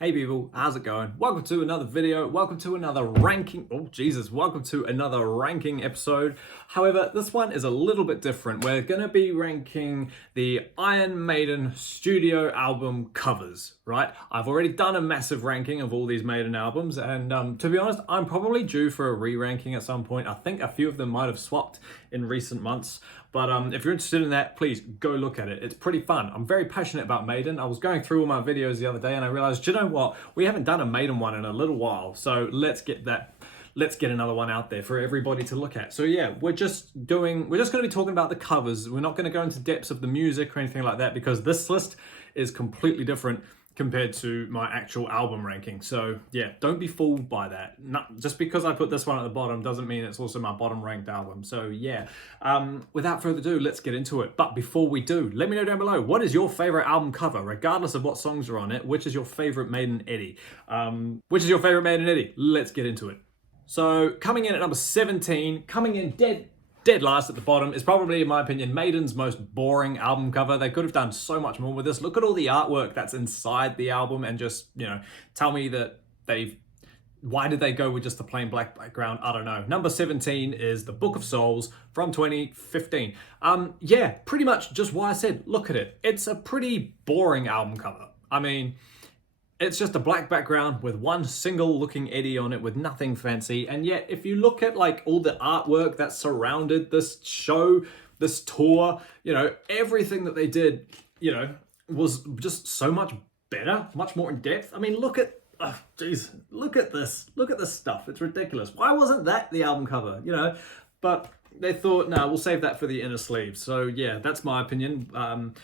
Hey people, how's it going? Welcome to another video. Welcome to another ranking. Oh Jesus, welcome to another ranking episode. However, this one is a little bit different. We're going to be ranking the Iron Maiden studio album covers, right? I've already done a massive ranking of all these Maiden albums, and to be honest, I'm probably due for a re-ranking at some point. I think a few of them might have swapped in recent months. But if you're interested in that, please go look at it. It's pretty fun. I'm very passionate about Maiden. I was going through all my videos the other day and I realized, you know what? We haven't done a Maiden one in a little while. So let's get another one out there for everybody to look at. So yeah, we're just going to be talking about the covers. We're not going to go into depths of the music or anything like that because this list is completely different compared to my actual album ranking. So yeah, don't be fooled by that. Not, just because I put this one at the bottom doesn't mean it's also my bottom ranked album. So yeah, without further ado, let's get into it. But before we do, let me know down below, what is your favorite album cover, regardless of what songs are on it? Which is your favorite Maiden Eddie? Which is your favorite Maiden Eddie? Let's get into it. So coming in at number 17, coming in dead last at the bottom, is probably, in my opinion, Maiden's most boring album cover. They could have done so much more with this. Look at all the artwork that's inside the album and just, tell me that why did they go with just the plain black background? I don't know. Number 17 is The Book of Souls from 2015. Yeah, pretty much just why I said, look at it. It's a pretty boring album cover. I mean, it's just a black background with one single looking Eddie on it with nothing fancy. And yet, if you look at like all the artwork that surrounded this show, this tour, everything that they did, was just so much better, much more in depth. I mean, look at this. Look at this stuff. It's ridiculous. Why wasn't that the album cover, But they thought, no, we'll save that for the inner sleeve. So yeah, that's my opinion.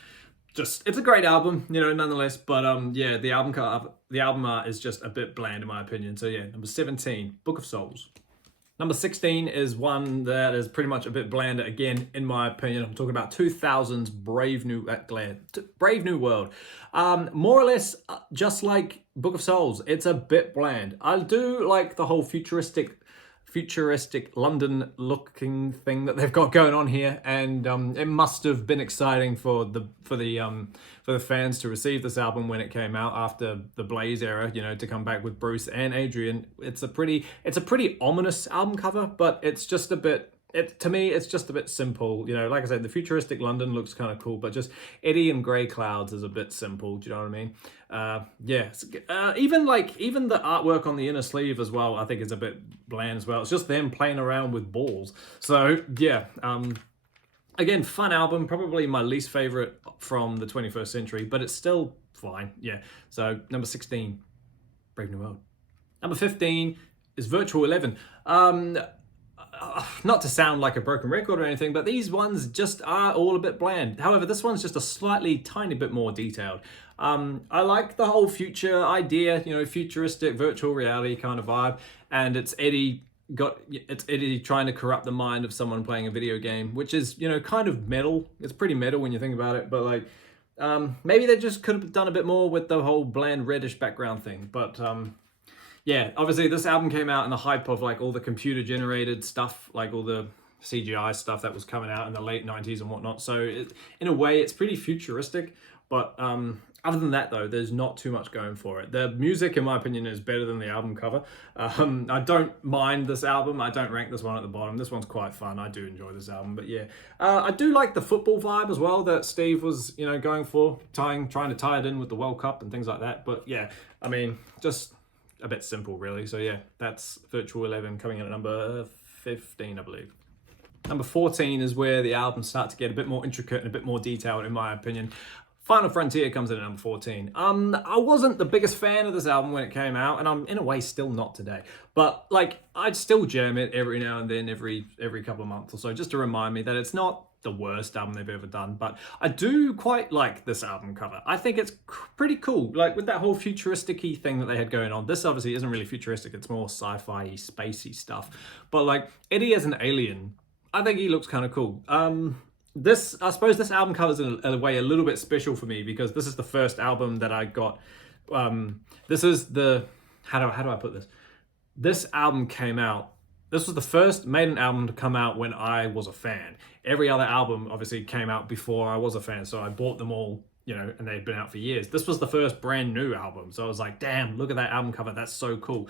It's a great album, nonetheless. But yeah, the album art is just a bit bland in my opinion. So yeah, number 17, Book of Souls. Number 16 is one that is pretty much a bit bland again, in my opinion. I'm talking about 2000's Brave New World. More or less, just like Book of Souls, it's a bit bland. I do like the whole futuristic London looking thing that they've got going on here, and it must have been exciting for the fans to receive this album when it came out after the Blaze era, to come back with Bruce and Adrian. It's a pretty ominous album cover, but it's just a bit, to me, it's just a bit simple. Like I said, the futuristic London looks kind of cool, but just Eddie and grey clouds is a bit simple. Do you know what I mean? Yeah. Even the artwork on the inner sleeve as well, I think is a bit bland as well. It's just them playing around with balls. So yeah. Again, fun album. Probably my least favorite from the 21st century, but it's still fine. Yeah. So number 16, Brave New World. Number 15 is Virtual 11. Not to sound like a broken record or anything, but these ones just are all a bit bland. However, this one's just a slightly tiny bit more detailed. I like the whole future idea, futuristic virtual reality kind of vibe, and it's Eddie trying to corrupt the mind of someone playing a video game, which is, kind of metal. It's pretty metal when you think about it, but like, maybe they just could have done a bit more with the whole bland reddish background thing, but yeah, obviously this album came out in the hype of like all the computer generated stuff, like all the CGI stuff that was coming out in the late 90s and whatnot. So in a way, it's pretty futuristic. But other than that, though, there's not too much going for it. The music, in my opinion, is better than the album cover. I don't mind this album. I don't rank this one at the bottom. This one's quite fun. I do enjoy this album. But yeah, I do like the football vibe as well that Steve was, going for, trying to tie it in with the World Cup and things like that. But yeah, I mean, just a bit simple, really. So yeah, that's Virtual 11 coming in at number 15, I believe. Number 14 is where the albums start to get a bit more intricate and a bit more detailed, in my opinion. Final Frontier comes in at number 14. I wasn't the biggest fan of this album when it came out, and I'm in a way still not today. But like, I'd still jam it every now and then, every couple of months or so, just to remind me that it's not the worst album they've ever done. But I do quite like this album cover. I think it's pretty cool, like with that whole futuristic-y thing that they had going on. This obviously isn't really futuristic, it's more sci-fi, spacey stuff. But like, Eddie as an alien, I think he looks kind of cool. I suppose this album cover is in a way a little bit special for me because this is the first album that I got. This is the, how do I put this? This album came out, this was the first Maiden album to come out when I was a fan. Every other album obviously came out before I was a fan, so I bought them all you know, and they'd been out for years. This was the first brand new album, so I was like, damn, look at that album cover, that's so cool.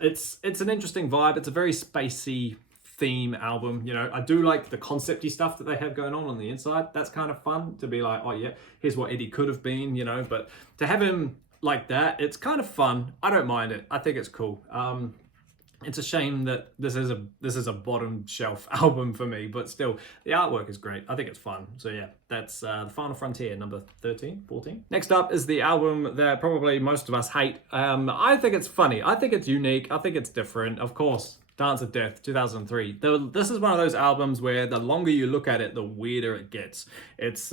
It's an interesting vibe. It's a very spacey theme album. You know, I do like the concepty stuff that they have going on the inside. That's kind of fun to be like, oh yeah, here's what Eddie could have been, you know, but to have him like that, it's kind of fun. I don't mind it. I think it's cool. It's a shame that this is a bottom shelf album for me, but still, the artwork is great. I think it's fun. So yeah, that's The Final Frontier, number 13, 14. Next up is the album that probably most of us hate. I think it's funny. I think it's unique. I think it's different. Of course, Dance of Death, 2003. This is one of those albums where the longer you look at it, the weirder it gets. It's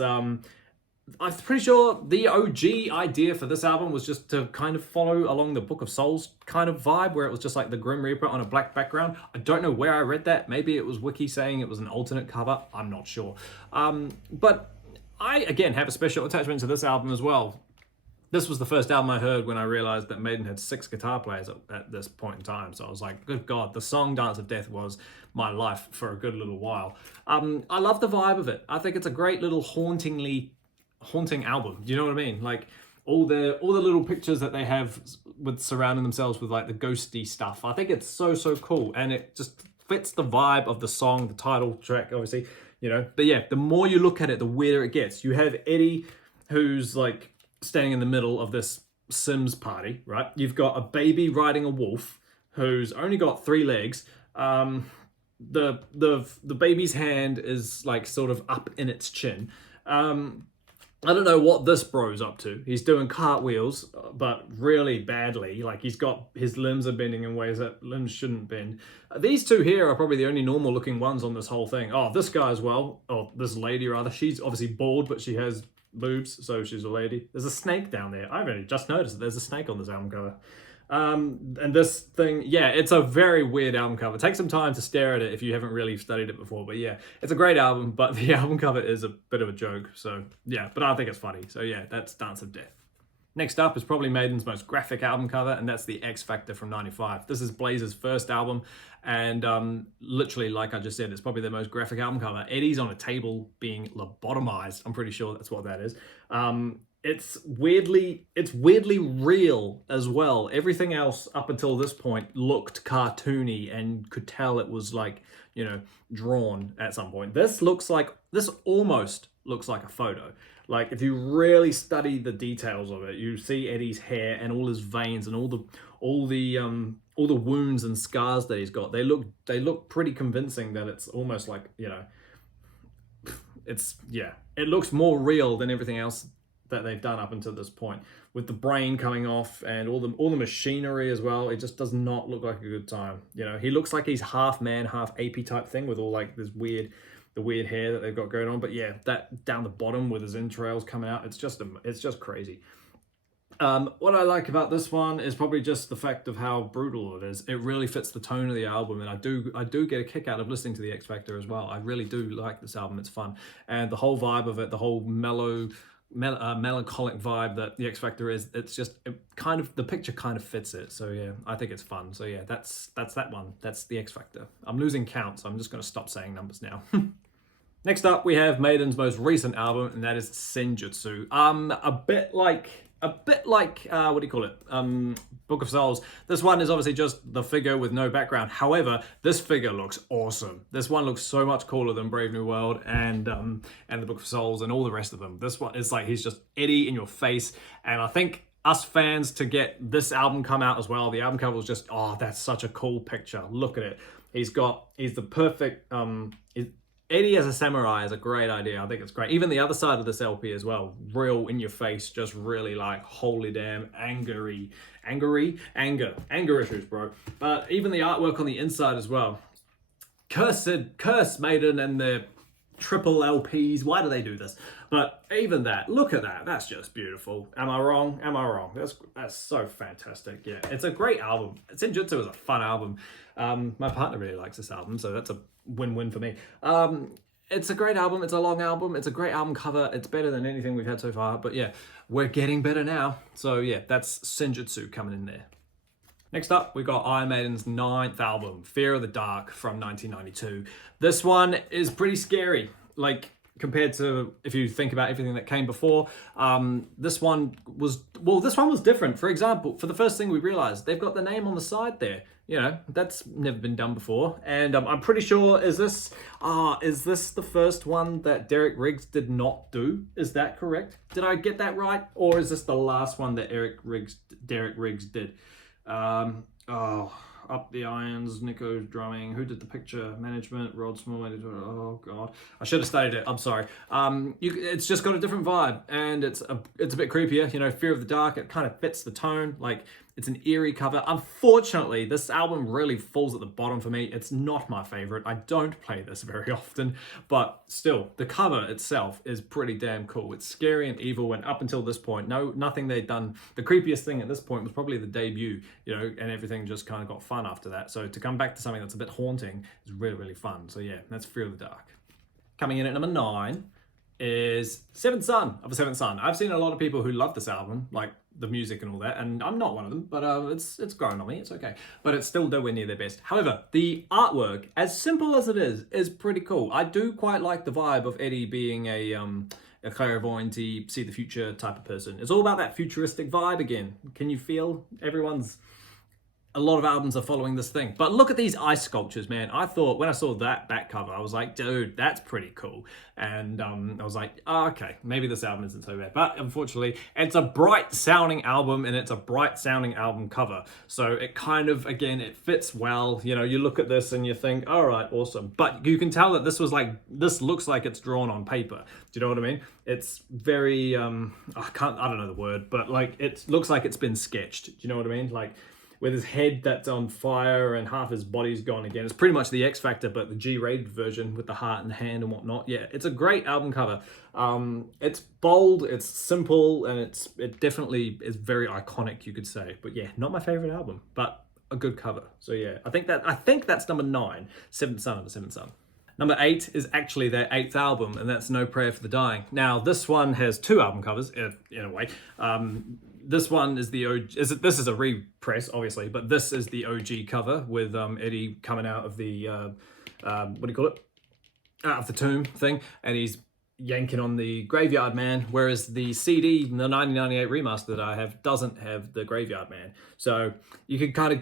I'm pretty sure the OG idea for this album was just to kind of follow along the Book of Souls kind of vibe, where it was just like the Grim Reaper on a black background. I don't know where I read that. Maybe it was Wiki saying it was an alternate cover. I'm not sure. But I, again, have a special attachment to this album as well. This was the first album I heard when I realized that Maiden had 6 guitar players at this point in time. So I was like, good God, the song Dance of Death was my life for a good little while. I love the vibe of it. I think it's a great little haunting album. Do you know what I mean? Like all the little pictures that they have with surrounding themselves with like the ghosty stuff. I think it's so cool, and it just fits the vibe of the song, the title track, obviously, you know. But yeah, the more you look at it, the weirder it gets. You have Eddie, who's like standing in the middle of this Sims party, right? You've got a baby riding a wolf who's only got 3 legs. The baby's hand is like sort of up in its chin. I don't know what this bro's up to. He's doing cartwheels, but really badly. Like his limbs are bending in ways that limbs shouldn't bend. These two here are probably the only normal looking ones on this whole thing. Oh, this guy as well, or this lady rather. She's obviously bald, but she has boobs, so she's a lady. There's a snake down there. I've only just noticed that there's a snake on this album cover. And this thing, yeah, it's a very weird album cover. Take some time to stare at it if you haven't really studied it before. But yeah, it's a great album, but the album cover is a bit of a joke. So yeah, but I think it's funny. So yeah, that's Dance of Death. Next up is probably Maiden's most graphic album cover, and that's the X Factor from '95. This is Blazer's first album, and literally, like I just said, it's probably their most graphic album cover. Eddie's on a table being lobotomized. I'm pretty sure that's what that is. It's weirdly real as well. Everything else up until this point looked cartoony and could tell it was like, you know, drawn at some point. This almost looks like a photo. Like if you really study the details of it, you see Eddie's hair and all his veins and all the wounds and scars that he's got. They look pretty convincing that it's almost like, you know, it looks more real than everything else that they've done up until this point, with the brain coming off and all the machinery as well. It just does not look like a good time. You know, he looks like he's half man, half ape type thing with all like this weird hair that they've got going on. But yeah, that down the bottom with his entrails coming out, it's just crazy. What I like about this one is probably just the fact of how brutal it is. It really fits the tone of the album, and I do get a kick out of listening to the X Factor as well. I really do like this album. It's fun, and the whole vibe of it, the whole melancholic vibe that the X Factor is, the picture kind of fits it. So yeah, I think it's fun. So yeah, that's that one. That's the X Factor. I'm losing count, so I'm just going to stop saying numbers now. Next up, we have Maiden's most recent album, and that is Senjutsu. A bit like what do you call it? Book of Souls. This one is obviously just the figure with no background. However, this figure looks awesome. This one looks so much cooler than Brave New World and the Book of Souls and all the rest of them. This one is like he's just Eddie in your face, and I think us fans to get this album come out as well. The album cover was just, oh, that's such a cool picture. Look at it. He's the perfect Eddie as a samurai is a great idea. I think it's great. Even the other side of this LP as well, real in your face, just really like, holy damn, anger issues, bro. But even the artwork on the inside as well. Curse Maiden and their triple LPs. Why do they do this? But even that, look at that. That's just beautiful. Am I wrong? Am I wrong? That's so fantastic. Yeah, it's a great album. Senjutsu is a fun album. My partner really likes this album, so that's a win-win for me. It's a great album. It's a long album. It's a great album cover. It's better than anything we've had so far. But yeah, we're getting better now. So yeah, that's Senjutsu coming in there. Next up, we got Iron Maiden's 9th album, Fear of the Dark from 1992. This one is pretty scary. Like, compared to if you think about everything that came before. This one was different. For example, for the first thing we realized, they've got the name on the side there. You know, that's never been done before. And I'm pretty sure, is this the first one that Derek Riggs did not do? Is that correct? Did I get that right? Or is this the last one that Derek Riggs did? Up the Irons, Nico's drumming. Who did the picture management? Rod Small editor. Oh god, I should have studied it. I'm sorry. It's just got a different vibe, and it's a bit creepier. You know, Fear of the Dark. It kind of fits the tone. Like, it's an eerie cover. Unfortunately, this album really falls at the bottom for me. It's not my favorite. I don't play this very often, but still, the cover itself is pretty damn cool. It's scary and evil, and up until this point, nothing they'd done. The creepiest thing at this point was probably the debut, you know, and everything just kind of got fun after that. So to come back to something that's a bit haunting is really, really fun. So yeah, that's Fear of the Dark. Coming in at number 9 is Seventh Son of a Seventh Son. I've seen a lot of people who love this album, like the music and all that, and I'm not one of them, but it's grown on me. It's okay, but it's still nowhere near their best. However, the artwork, as simple as it is pretty cool. I do quite like the vibe of Eddie being a clairvoyant, see the future type of person. It's all about that futuristic vibe again. Can you feel a lot of albums are following this thing? But look at these ice sculptures, man. I thought when I saw that back cover, I was like, dude, that's pretty cool. And I was like, oh, okay, maybe this album isn't so bad. But unfortunately, it's a bright sounding album, and it's a bright sounding album cover. So it kind of, again, it fits well. You know, you look at this and you think, all right, awesome. But you can tell that this looks like it's drawn on paper. Do you know what I mean? It's very, I don't know the word, but like, it looks like it's been sketched. Do you know what I mean? Like, with his head that's on fire and half his body's gone again. It's pretty much the X Factor, but the G-rated version with the heart and the hand and whatnot. Yeah, it's a great album cover. It's bold, it's simple, and it definitely is very iconic, you could say. But yeah, not my favorite album, but a good cover. So yeah, I think that's number 9, Seventh Son of the Seventh Son. Number 8 is actually their 8th album, and that's No Prayer for the Dying. Now, this one has 2 album covers, in a way. This one is the OG, this is a repress, obviously, but this is the OG cover with Eddie coming out of the, what do you call it? Out of the tomb thing, and he's yanking on the Graveyard Man, whereas the CD, the 1998 remaster that I have, doesn't have the Graveyard Man. So you could kind of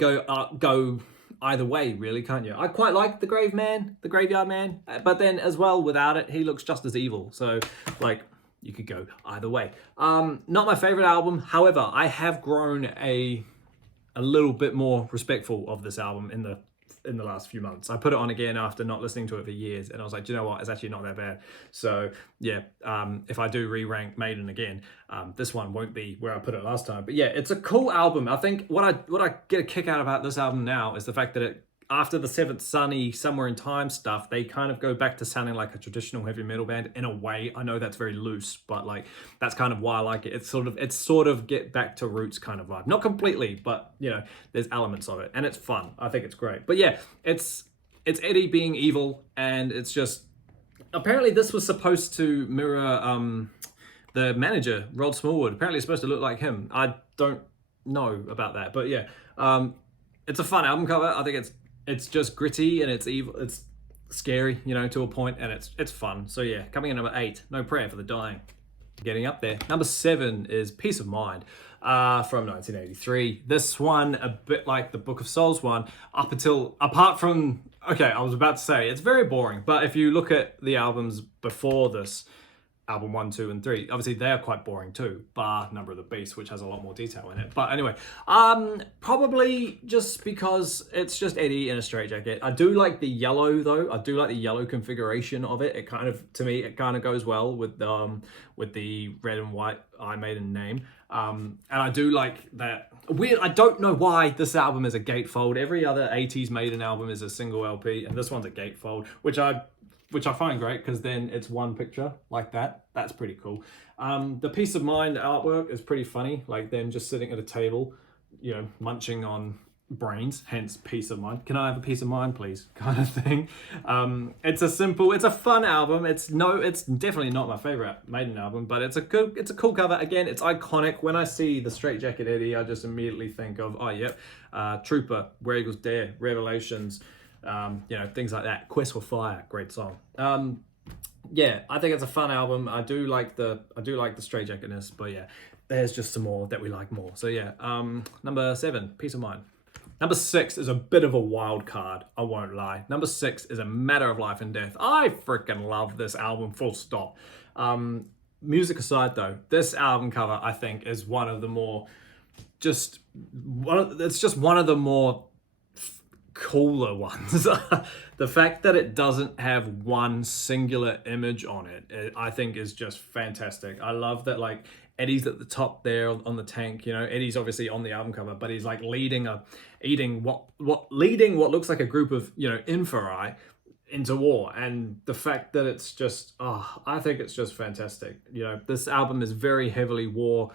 go either way, really, can't you? I quite like the Graveyard Man, but then as well, without it, he looks just as evil. So, like, you could go either way. Not my favorite album. However, I have grown a little bit more respectful of this album in the last few months. I put it on again after not listening to it for years, and I was like, do you know what? It's actually not that bad. So yeah, if I do re-rank Maiden again, this one won't be where I put it last time. But yeah, it's a cool album. I think what I get a kick out about this album now is the fact that after the Seventh Son-y Somewhere in Time stuff, they kind of go back to sounding like a traditional heavy metal band in a way. I know that's very loose, but like, that's kind of why I like it. It's sort of get back to roots kind of vibe. Not completely, but you know, there's elements of it, and it's fun. I think it's great. But yeah, it's Eddie being evil, and it's just, apparently this was supposed to mirror the manager, Rod Smallwood. Apparently it's supposed to look like him. I don't know about that, but yeah, it's a fun album cover. I think it's just gritty, and it's evil. It's scary, you know, to a point, and it's fun. So yeah, coming in number 8, No Prayer for the Dying. Getting up there. Number 7 is Peace of Mind from 1983. This one, a bit like the Book of Souls one, apart from, okay, I was about to say, it's very boring, but if you look at the albums before this, album 1, 2, and 3. Obviously, they are quite boring too, bar Number of the Beast, which has a lot more detail in it. But anyway, probably just because it's just Eddie in a straitjacket. I do like the yellow though. I do like the yellow configuration of it. It kind of, to me, it kind of goes well with the red and white Maiden name. And I do like that. Weird. I don't know why this album is a gatefold. Every other 80s Maiden album is a single LP, and this one's a gatefold, which I find great because then it's one picture like that. That's pretty cool. The Peace of Mind artwork is pretty funny, like them just sitting at a table, you know, munching on brains, hence Peace of Mind. Can I have a piece of mind, please? Kind of thing. It's a fun album. It's definitely not my favorite Maiden album, but it's a cool cover. Again, it's iconic. When I see the straitjacket Eddie, I just immediately think of, oh yep, Trooper, Where Eagles Dare, Revelations, you know, things like that. Quest for Fire, great song. yeah, I think it's a fun album. I do like the straitjacketness, but yeah, there's just some more that we like more. So yeah, number 7, Peace of Mind. Number 6 is a bit of a wild card, I won't lie. Number 6 is A Matter of Life and Death. I freaking love this album, full stop. Music aside though, this album cover I think is one of the more it's just one of the more cooler ones. The fact that it doesn't have one singular image on it, I think is just fantastic. I love that, like, Eddie's at the top there on the tank. You know, Eddie's obviously on the album cover, but he's like leading what looks like a group of, you know, Inferi into war. And the fact that it's just, I think it's just fantastic. You know, this album is very heavily war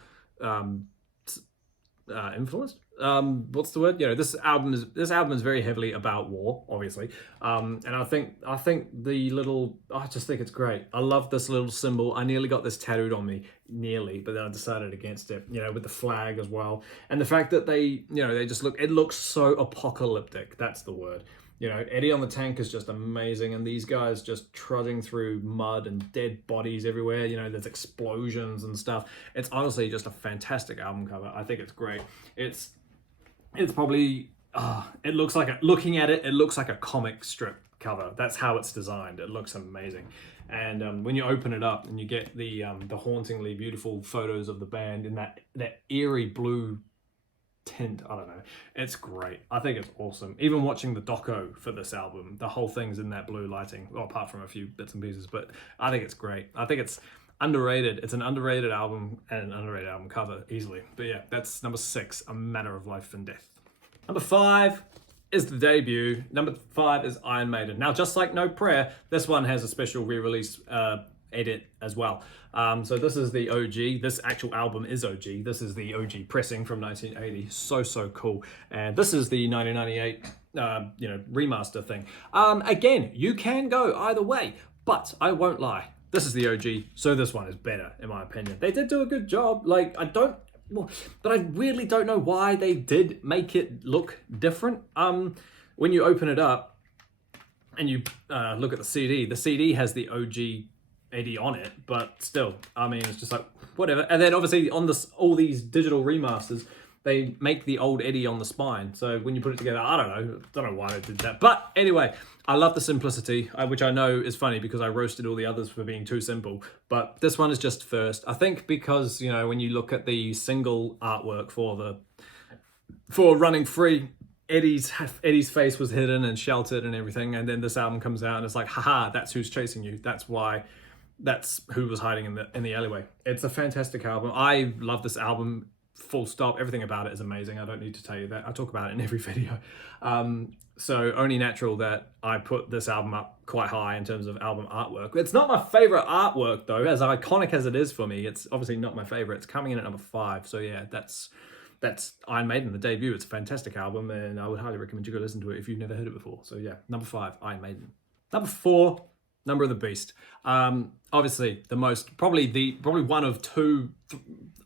influenced. What's the word? You know, this album is very heavily about war, obviously. And I think I just think it's great. I love this little symbol. I nearly got this tattooed on me, but then I decided against it. You know, with the flag as well, and the fact that they just it looks so apocalyptic. That's the word. You know, Eddie on the tank is just amazing, and these guys just trudging through mud and dead bodies everywhere. You know, there's explosions and stuff. It's honestly just a fantastic album cover. I think it's great. It's probably it looks like looking at it, it looks like a comic strip cover. That's how it's designed. It looks amazing. And when you open it up and you get the hauntingly beautiful photos of the band in that eerie blue tint, I don't know, it's great. I think it's awesome. Even watching the doco for this album, the whole thing's in that blue lighting, well, apart from a few bits and pieces, but I think it's great. I think it's underrated. It's an underrated album and an underrated album cover easily. But yeah, that's number 6, A Matter of Life and Death. Number 5 is the debut. Number 5 is Iron Maiden. Now, just like No Prayer, this one has a special re-release edit as well. So this is the OG. This actual album is OG. This is the OG pressing from 1980. So cool. And this is the 1998 remaster thing. Again, you can go either way, but I won't lie, this is the OG, so this one is better in my opinion. They did do a good job. Like, but I really don't know why they did make it look different. When you open it up and you look at the CD has the OG Eddie on it, but still, I mean, it's just like, whatever. And then obviously on all these digital remasters, they make the old Eddie on the spine. So when you put it together, I don't know why they did that. But anyway, I love the simplicity, which I know is funny because I roasted all the others for being too simple. But this one is just first. I think because, you know, when you look at the single artwork for Running Free, Eddie's face was hidden and sheltered and everything. And then this album comes out and it's like, haha, that's who's chasing you. That's who was hiding in the alleyway. It's a fantastic album. I love this album. Full stop. Everything about it is amazing. I don't need to tell you that. I talk about it in every video. So only natural that I put this album up quite high in terms of album artwork. It's not my favorite artwork though, as iconic as it is for me. It's obviously not my favorite. It's coming in at number 5. So yeah, that's Iron Maiden, the debut. It's a fantastic album, and I would highly recommend you go listen to it if you've never heard it before. So yeah, number 5, Iron Maiden. Number 4, Number of the Beast. Obviously probably one of two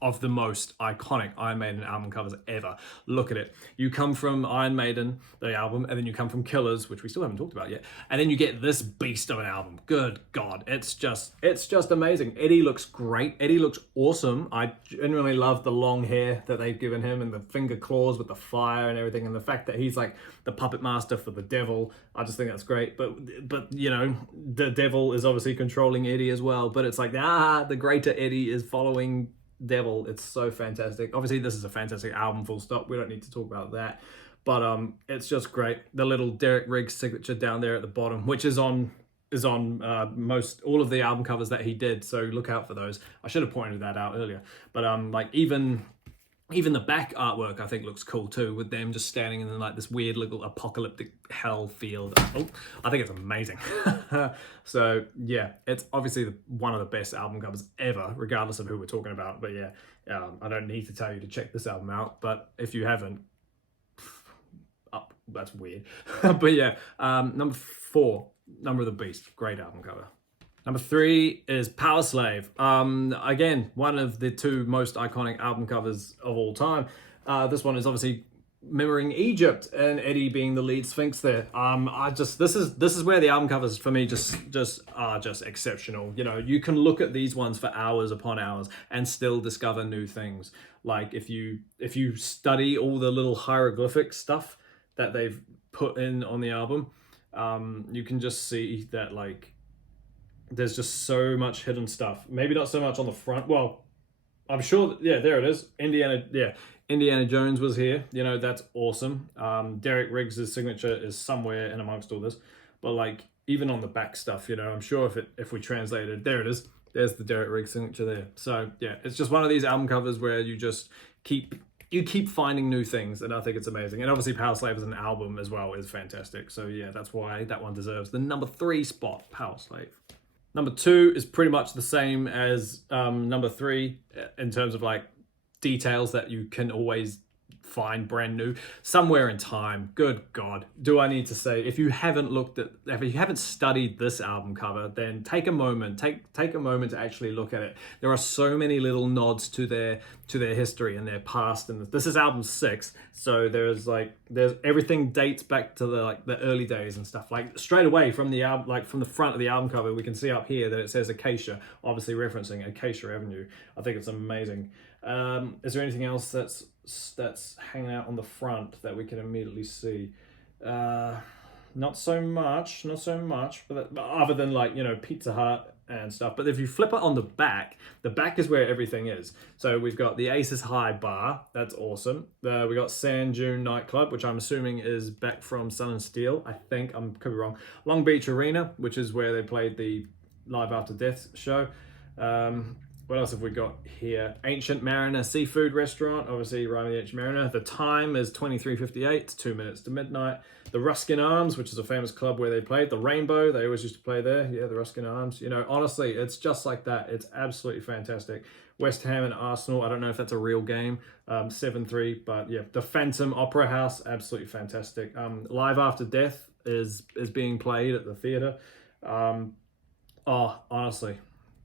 of the most iconic Iron Maiden album covers ever. Look at it. You come from Iron Maiden, the album, and then you come from Killers, which we still haven't talked about yet, and then you get this beast of an album. Good God, it's just amazing. Eddie looks great. Eddie looks awesome. I genuinely love the long hair that they've given him and the finger claws with the fire and everything, and the fact that he's like the puppet master for the devil. I just think that's great. But you know, the devil is obviously controlling Eddie as well, but it's like, the greater Eddie is following devil. It's so fantastic. Obviously this is a fantastic album, full stop. We don't need to talk about that, but it's just great. The little Derek Riggs signature down there at the bottom, which is on most all of the album covers that he did, so look out for those. I should have pointed that out earlier, but like even the back artwork I think looks cool too, with them just standing in like this weird little apocalyptic hell field. I think it's amazing. So yeah, it's obviously one of the best album covers ever, regardless of who we're talking about. But yeah, I don't need to tell you to check this album out, but if you haven't, that's weird. But yeah, number 4, Number of the Beast, great album cover. Number 3 is Powerslave. Again, one of the 2 most iconic album covers of all time. This one is obviously mirroring Egypt and Eddie being the lead Sphinx there. This is where the album covers for me just are just exceptional. You know, you can look at these ones for hours upon hours and still discover new things. Like if you study all the little hieroglyphic stuff that they've put in on the album, you can just see that like there's just so much hidden stuff. Maybe not so much on the front. Well, I'm sure, yeah, there it is. Indiana Jones was here. You know, that's awesome. Derek Riggs' signature is somewhere in amongst all this. But like, even on the back stuff, you know, I'm sure if we translated, there it is. There's the Derek Riggs signature there. So yeah, it's just one of these album covers where you just keep finding new things, and I think it's amazing. And obviously Powerslave as an album as well is fantastic. So yeah, that's why that one deserves the number 3 spot, Powerslave. Number 2 is pretty much the same as number 3 in terms of like details that you can always find brand new somewhere in time. Good God, do I need to say, if you haven't studied this album cover, then take a moment to actually look at it. There are so many little nods to their history and their past, and this is album 6, so there's everything dates back to the early days and stuff. Like straight away from the album, like from the front of the album cover, we can see up here that it says Acacia, obviously referencing Acacia Avenue. I think it's amazing. Is there anything else that's hanging out on the front that we can immediately see? Not so much, but other than like, you know, Pizza Hut and stuff. But if you flip it on the back is where everything is. So we've got the Aces High Bar, that's awesome. We got Sand Dune Nightclub, which I'm assuming is back from Sun and Steel. I think, could be wrong. Long Beach Arena, which is where they played the Live After Death show. What else have we got here? Ancient Mariner Seafood Restaurant, obviously rhyming the Ancient Mariner. The time is 23:58, it's 2 minutes to midnight. The Ruskin Arms, which is a famous club where they played. The Rainbow, they always used to play there. Yeah, the Ruskin Arms. You know, honestly, it's just like that. It's absolutely fantastic. West Ham and Arsenal, I don't know if that's a real game. 7-3, but yeah. The Phantom Opera House, absolutely fantastic. Live After Death is being played at the theatre. Honestly.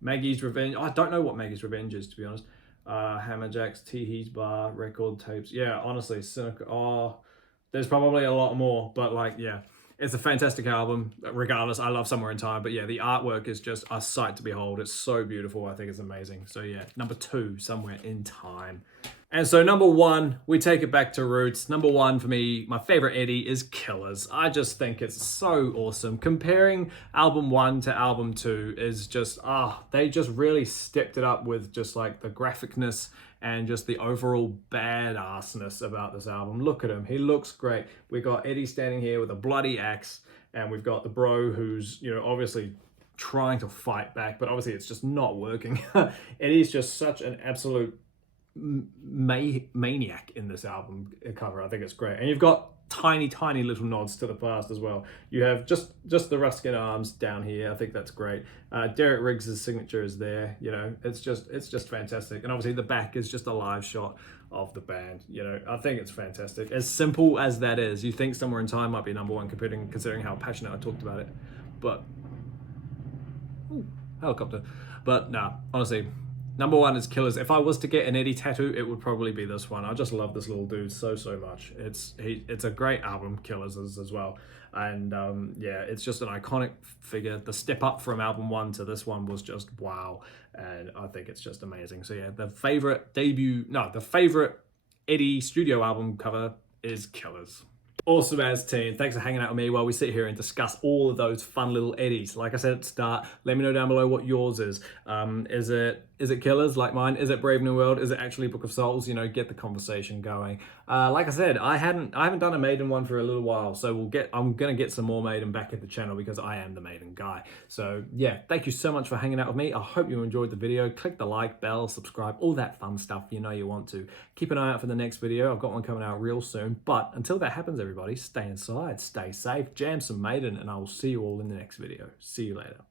Maggie's Revenge. I don't know what Maggie's Revenge is, to be honest. Hammerjacks, Teehee's Bar, record tapes. Yeah, honestly, cynical. There's probably a lot more, but like, yeah, it's a fantastic album. Regardless, I love Somewhere in Time, but yeah, the artwork is just a sight to behold. It's so beautiful. I think it's amazing. So yeah, number 2, Somewhere in Time. And so number 1, we take it back to roots. Number 1 for me, my favorite Eddie, is Killers. I just think it's so awesome. Comparing album 1 to album 2 is just, they just really stepped it up with just like the graphicness and just the overall badassness about this album. Look at him, he looks great. We got Eddie standing here with a bloody axe, and we've got the bro who's, you know, obviously trying to fight back, but obviously it's just not working. Eddie's just such an absolute maniac in this album cover. I think it's great, and you've got tiny little nods to the past as well. You have just the Ruskin Arms down here. I think that's great. Derek Riggs' signature is there. You know, it's just fantastic, and obviously the back is just a live shot of the band. You know, I think it's fantastic. As simple as that is, you think Somewhere in Time might be number 1 considering how passionate I talked about it, but helicopter. But nah, honestly, number 1 is Killers. If I was to get an Eddie tattoo, it would probably be this one. I just love this little dude so much. It's a great album, Killers is as well. And yeah, it's just an iconic figure. The step up from album 1 to this one was just wow. And I think it's just amazing. So yeah, the favorite Eddie studio album cover is Killers. Awesome as team. Thanks for hanging out with me while we sit here and discuss all of those fun little Eddies. Like I said at the start, let me know down below what yours is. Is it Killers like mine? Is it Brave New World? Is it actually Book of Souls? You know, get the conversation going. Like I said, I haven't done a Maiden one for a little while, so I'm gonna get some more Maiden back at the channel because I am the Maiden guy. So yeah, thank you so much for hanging out with me. I hope you enjoyed the video. Click the like, bell, subscribe, all that fun stuff you know you want to. Keep an eye out for the next video. I've got one coming out real soon. But until that happens, everybody, stay inside, stay safe, jam some Maiden, and I will see you all in the next video. See you later.